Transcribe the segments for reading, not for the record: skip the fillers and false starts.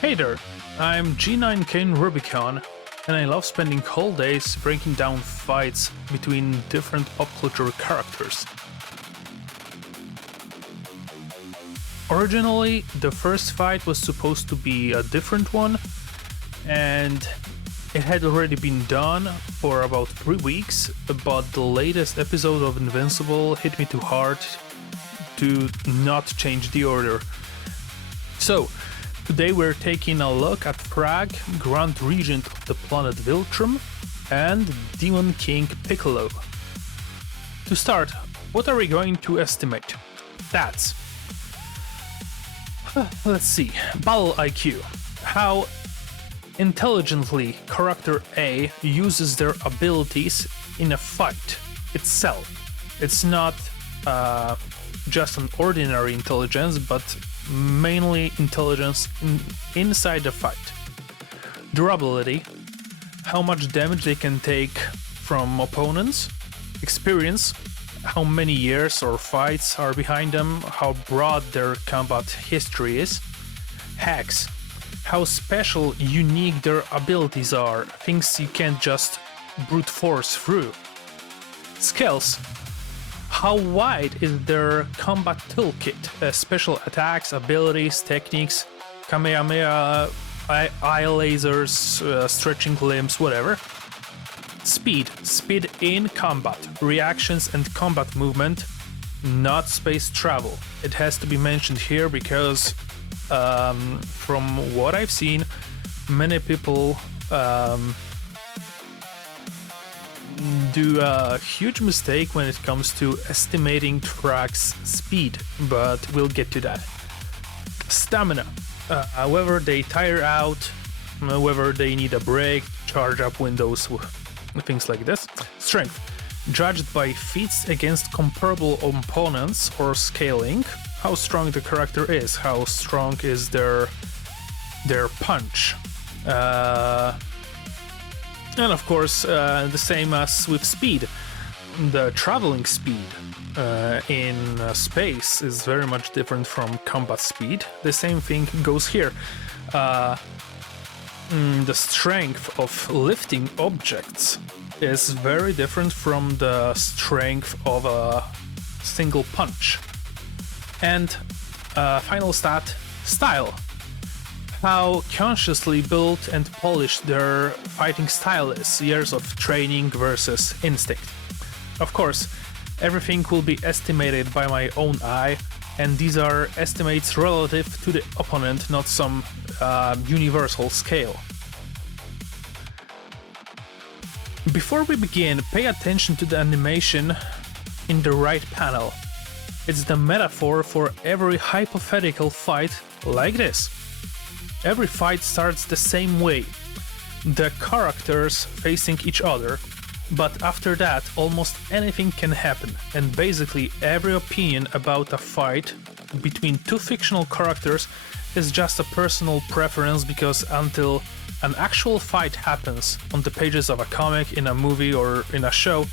Hey there, I'm G9Kane Rubicon, and I love spending whole days breaking down fights between different pop culture characters. Originally, the first fight was supposed to be a different one, and it had already been done for about 3 weeks, but the latest episode of Invincible hit me too hard to not change the order. So, today we're taking a look at Thragg, Grand Regent of the planet Viltrum, and Demon King Piccolo. To start, what are we going to estimate? Stats. Let's see. Battle IQ. How intelligently character A uses their abilities in a fight itself. It's not just an ordinary intelligence, but mainly intelligence inside the fight. Durability, how much damage they can take from opponents. Experience, how many years or fights are behind them, how broad their combat history is. Hacks, how special, unique their abilities are, things you can't just brute force through. Skills, how wide is their combat toolkit, special attacks, abilities, techniques, Kamehameha, eye lasers, stretching limbs, whatever. Speed in combat, reactions and combat movement, not space travel. It has to be mentioned here because from what I've seen, many people do a huge mistake when it comes to estimating Thragg's speed, but we'll get to that. Stamina, whether they tire out, whether they need a break, charge up windows, things like this. Strength, judged by feats against comparable opponents or scaling, how strong the character is, how strong is their punch. And of course, the same as with speed. The traveling speed in space is very much different from combat speed. The same thing goes here. The strength of lifting objects is very different from the strength of a single punch. And final stat, style. How consciously built and polished their fighting style is, years of training versus instinct. Of course, everything will be estimated by my own eye, and these are estimates relative to the opponent, not some universal scale. Before we begin, pay attention to the animation in the right panel. It's the metaphor for every hypothetical fight like this. Every fight starts the same way, the characters facing each other, but after that almost anything can happen, and basically every opinion about a fight between two fictional characters is just a personal preference, because until an actual fight happens on the pages of a comic, in a movie or in a show,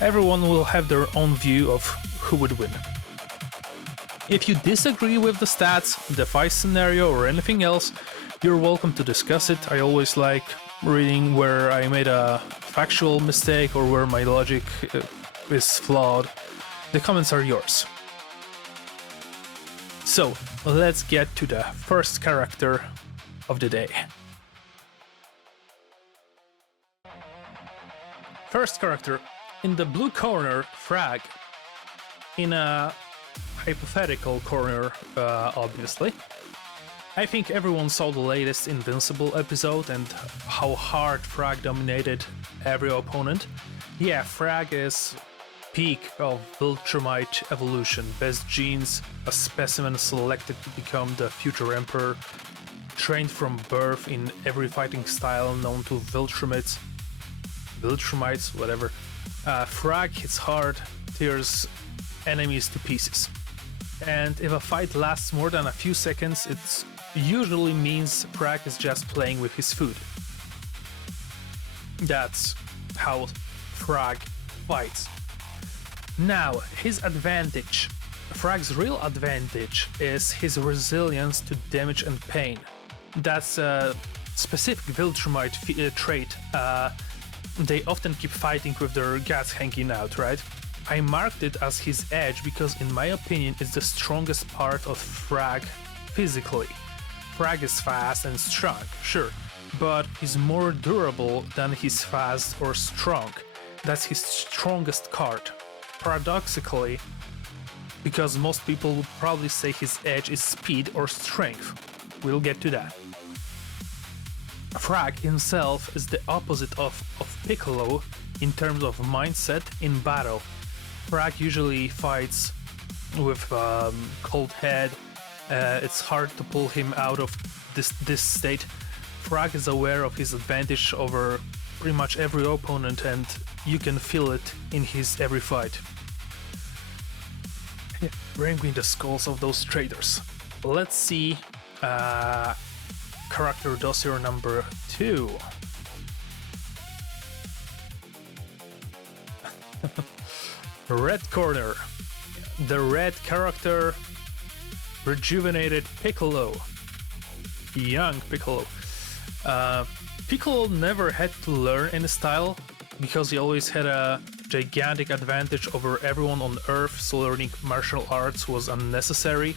everyone will have their own view of who would win. If you disagree with the stats, the fight scenario or anything else, you're welcome to discuss it. I always like reading where I made a factual mistake or where my logic is flawed. The comments are yours. So, let's get to the first character of the day. First character, in the blue corner, Thragg. In a hypothetical corner, obviously. I think everyone saw the latest Invincible episode and how hard Thragg dominated every opponent. Yeah, Thragg is peak of Viltrumite evolution, best genes, a specimen selected to become the future emperor, trained from birth in every fighting style known to Viltrumites, whatever. Thragg hits hard, tears enemies to pieces. And if a fight lasts more than a few seconds, it usually means Thragg is just playing with his food. That's how Thragg fights. Now, his advantage. Thragg's real advantage is his resilience to damage and pain. That's a specific Viltrumite trait. They often keep fighting with their guts hanging out, right? I marked it as his edge because in my opinion it's the strongest part of Thragg physically. Thragg is fast and strong, sure, but he's more durable than he's fast or strong. That's his strongest card. Paradoxically, because most people would probably say his edge is speed or strength. We'll get to that. Thragg himself is the opposite of Piccolo in terms of mindset in battle. Thragg usually fights with cold head. It's hard to pull him out of this state. Thragg is aware of his advantage over pretty much every opponent, and you can feel it in his every fight. Bring me the skulls of those traitors. Let's see character dossier number 2. Red corner. The red character, rejuvenated Piccolo. Young Piccolo. Piccolo never had to learn any style because he always had a gigantic advantage over everyone on Earth, so learning martial arts was unnecessary.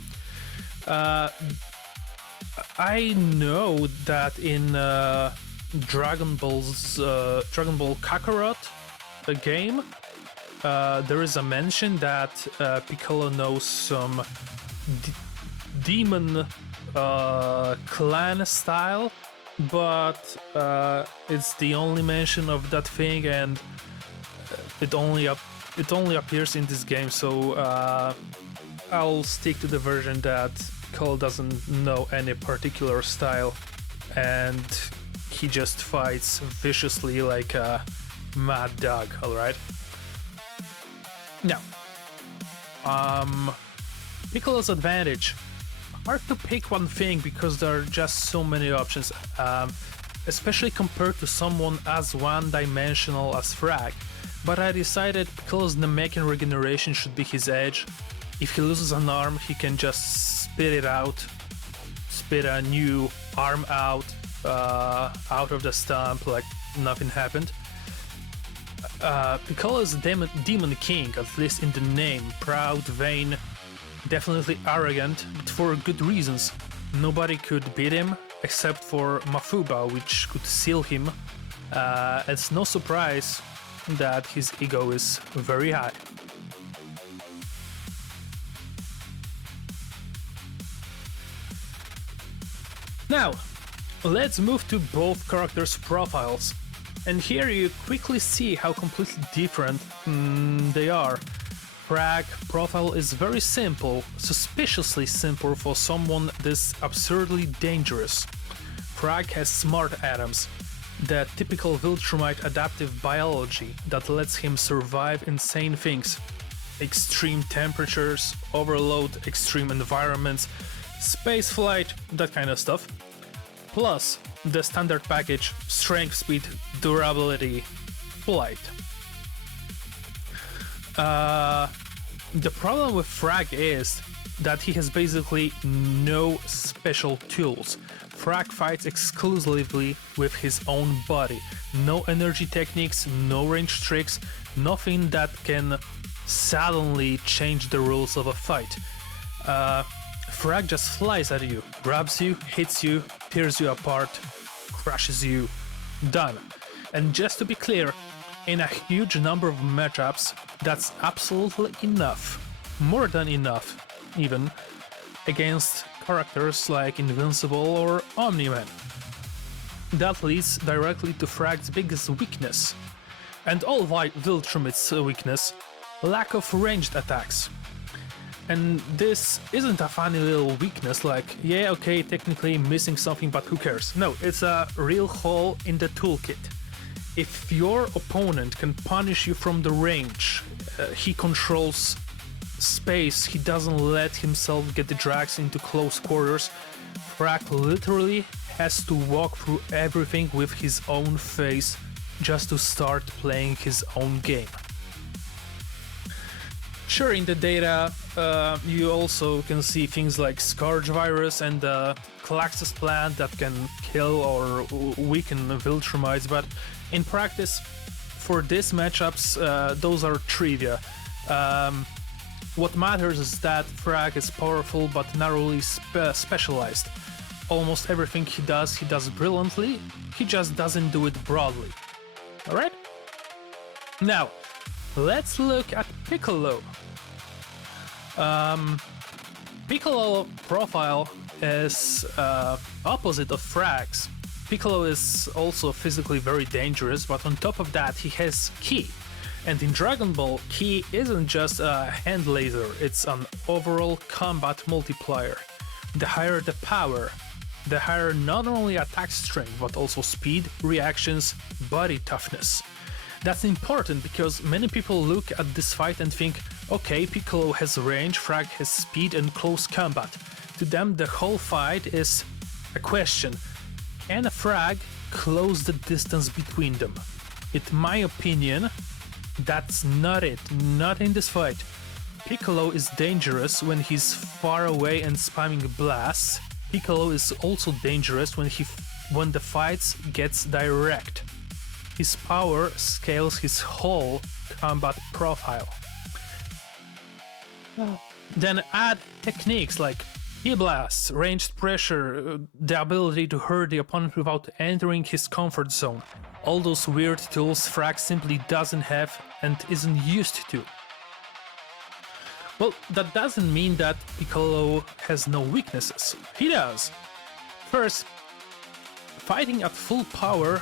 I know that in Dragon Ball Kakarot, the game, there is a mention that Piccolo knows some demon clan style, but it's the only mention of that thing, and it only appears in this game, so I'll stick to the version that Piccolo doesn't know any particular style and he just fights viciously like a mad dog, alright? Now, Piccolo's advantage. Hard to pick one thing because there are just so many options, especially compared to someone as one-dimensional as Thragg. But I decided Piccolo's Namekian regeneration should be his edge. If he loses an arm, he can just spit it out, spit a new arm out of the stump like nothing happened. Piccolo is a demon king, at least in the name. Proud, vain, definitely arrogant, but for good reasons. Nobody could beat him except for Mafuba, which could seal him. It's no surprise that his ego is very high. Now, let's move to both characters' profiles. And here you quickly see how completely different they are. Thragg profile is very simple, suspiciously simple for someone this absurdly dangerous. Thragg has smart atoms, the typical Viltrumite adaptive biology that lets him survive insane things. Extreme temperatures, overload, extreme environments, space flight, that kind of stuff. Plus, the standard package, strength, speed, durability, flight. The problem with Thragg is that he has basically no special tools. Thragg fights exclusively with his own body. No energy techniques, no range tricks, nothing that can suddenly change the rules of a fight. Thragg just flies at you, grabs you, hits you, tears you apart, crushes you. Done. And just to be clear, in a huge number of matchups, that's absolutely enough. More than enough, even, against characters like Invincible or Omni-Man. That leads directly to Thragg's biggest weakness, and all Viltrumite's weakness, lack of ranged attacks. And this isn't a funny little weakness like, yeah, okay, technically missing something, but who cares? No, it's a real hole in the toolkit. If your opponent can punish you from the range, he controls space, he doesn't let himself get dragged into close quarters, Thragg literally has to walk through everything with his own face just to start playing his own game. Sure, in the data, you also can see things like Scourge virus and the Calaxus plant that can kill or weaken Viltrumites, but in practice, for these matchups, those are trivia. What matters is that Thragg is powerful but narrowly specialized. Almost everything he does brilliantly, he just doesn't do it broadly. Alright? Now, let's look at Piccolo. Piccolo profile is opposite of Thragg's. Piccolo is also physically very dangerous, but on top of that he has Ki. And in Dragon Ball, Ki isn't just a hand laser, it's an overall combat multiplier. The higher the power, the higher not only attack strength, but also speed, reactions, body toughness. That's important because many people look at this fight and think, okay, Piccolo has range, Thragg has speed and close combat. To them, the whole fight is a question: can Thragg close the distance between them? In my opinion, that's not it, not in this fight. Piccolo is dangerous when he's far away and spamming blasts. Piccolo is also dangerous when the fight gets direct. His power scales his whole combat profile. Then add techniques like E-blasts, ranged pressure, the ability to hurt the opponent without entering his comfort zone. All those weird tools Thragg simply doesn't have and isn't used to. Well, that doesn't mean that Piccolo has no weaknesses. He does. First, fighting at full power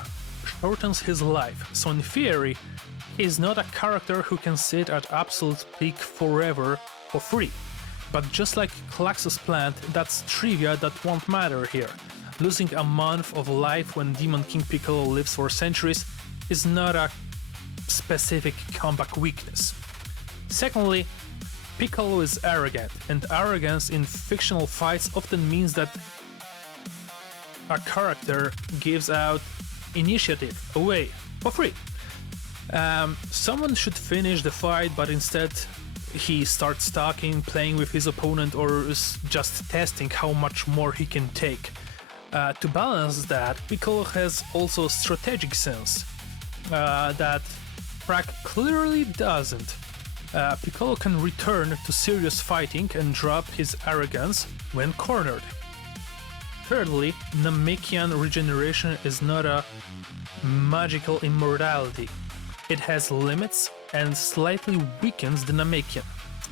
shortens his life, so in theory, he's not a character who can sit at absolute peak forever for free. But just like Calaxus plant, that's trivia that won't matter here. Losing a month of life when Demon King Piccolo lives for centuries is not a specific comeback weakness. Secondly, Piccolo is arrogant, and arrogance in fictional fights often means that a character gives out initiative away for free. Someone should finish the fight, but instead he starts talking, playing with his opponent, or is just testing how much more he can take. To balance that, Piccolo has also strategic sense that Thragg clearly doesn't. Piccolo can return to serious fighting and drop his arrogance when cornered. Thirdly, Namekian regeneration is not a magical immortality. It has limits and slightly weakens the Namekian.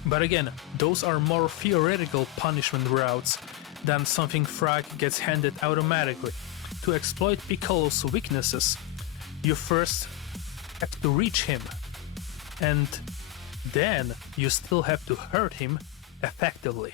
But again, those are more theoretical punishment routes than something Thragg gets handed automatically. To exploit Piccolo's weaknesses, you first have to reach him, and then you still have to hurt him effectively.